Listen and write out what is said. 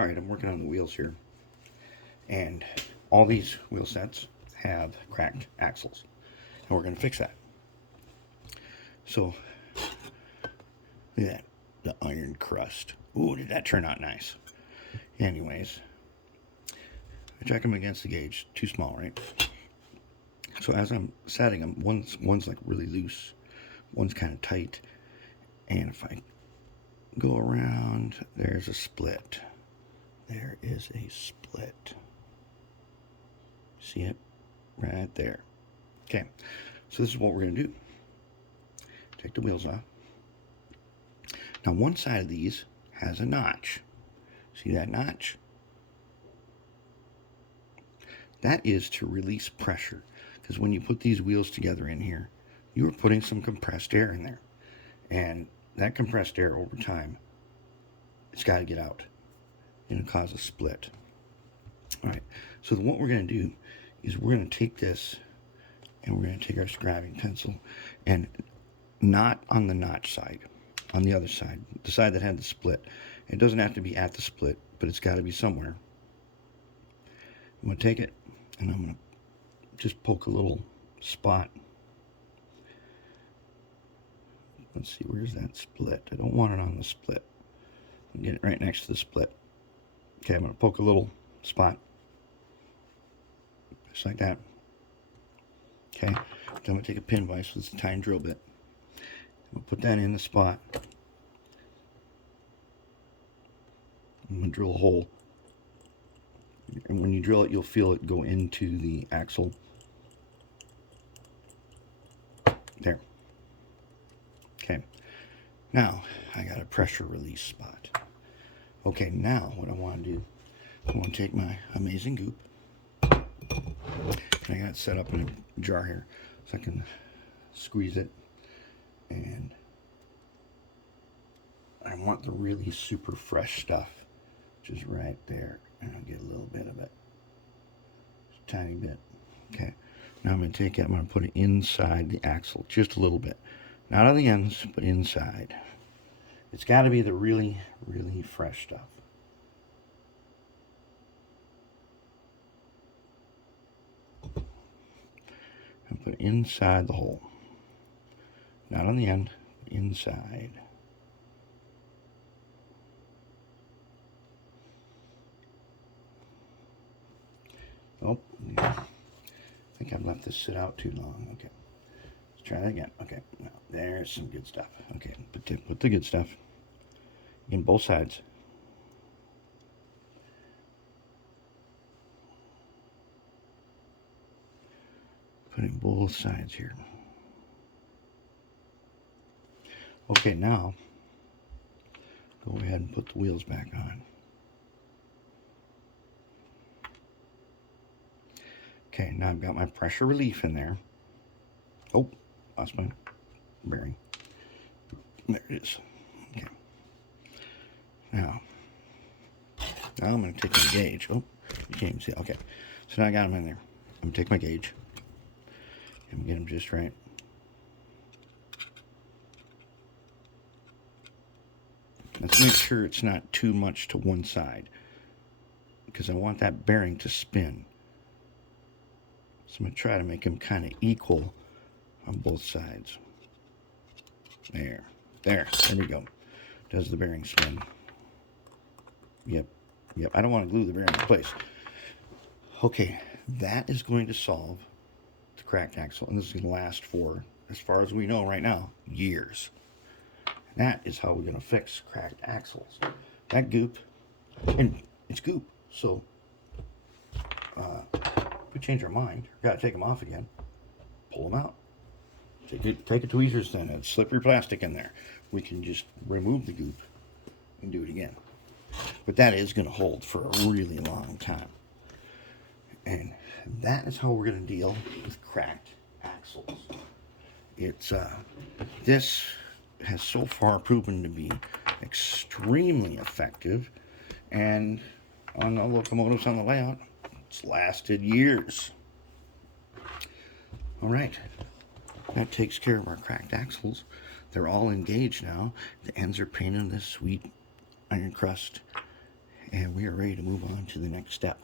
Alright, I'm working on the wheels here. And all these wheel sets have cracked axles. And we're going to fix that. So, look at that. The iron crust. Ooh, did that turn out nice. Anyways, I check them against the gauge. Too small, right? So as I'm setting them, one's like really loose. One's kind of tight. And if I go around, there's a split. There is a split. See it? Right there. Okay, so this is what we're going to do. Take the wheels off. Now one side of these has a notch. See that notch? That is to release pressure. Because when you put these wheels together in here, you are putting some compressed air in there. And that compressed air over time, it's got to get out. And it'll cause a split. Alright, so what we're going to do is we're going to take this and we're going to take our scribing pencil and not on the notch side, on the other side, the side that had the split. It doesn't have to be at the split, but it's got to be somewhere. I'm going to take it and I'm going to just poke a little spot. Let's see, where's that split? I don't want it on the split. I'll get it right next to the split. Okay, I'm going to poke a little spot. Just like that. Okay, then I'm going to take a pin vise with a tiny drill bit. I'm going to put that in the spot. I'm going to drill a hole. And when you drill it, you'll feel it go into the axle. There. Okay, now I got a pressure release spot. Okay, now what I want to do, I want to take my amazing goop. I got it set up in a jar here so I can squeeze it, and I want the really super fresh stuff just right there, and I'll get a little bit of it, just a tiny bit. Okay, now I'm going to take it, I'm going to put it inside the axle just a little bit, not on the ends but inside. It's got to be the really fresh stuff. And put it inside the hole. Not on the end, but inside. Oh, I think I've left this sit out too long. Okay, let's try that again. Okay, now there's some good stuff. Okay, put the good stuff in both sides. Put in both sides here. Okay, now go ahead and put the wheels back on. Okay, now I've got my pressure relief in there. Oh, lost my bearing. There it is. Okay. Now I'm going to take my gauge. Oh, you can't even see it. Okay, so now I got them in there. I'm going to take my gauge and get them just right. Let's make sure it's not too much to one side, because I want that bearing to spin. So I'm going to try to make them kind of equal on both sides. There we go. Does the bearing spin? Yep. I don't want to glue the bearing in place. Okay, that is going to solve the cracked axle, and this is going to last for, as far as we know right now, years. And that is how we're going to fix cracked axles. That goop, and it's goop, so if we change our mind, we've got to take them off again, pull them out. Take a tweezers then, it's slippery plastic in there. We can just remove the goop and do it again. But that is going to hold for a really long time. And that is how we're going to deal with cracked axles. It's this has so far proven to be extremely effective, and on the locomotives on the layout, it's lasted years. All right, that takes care of our cracked axles. They're all engaged now. The ends are painted this sweet iron crust, And we are ready to move on to the next step.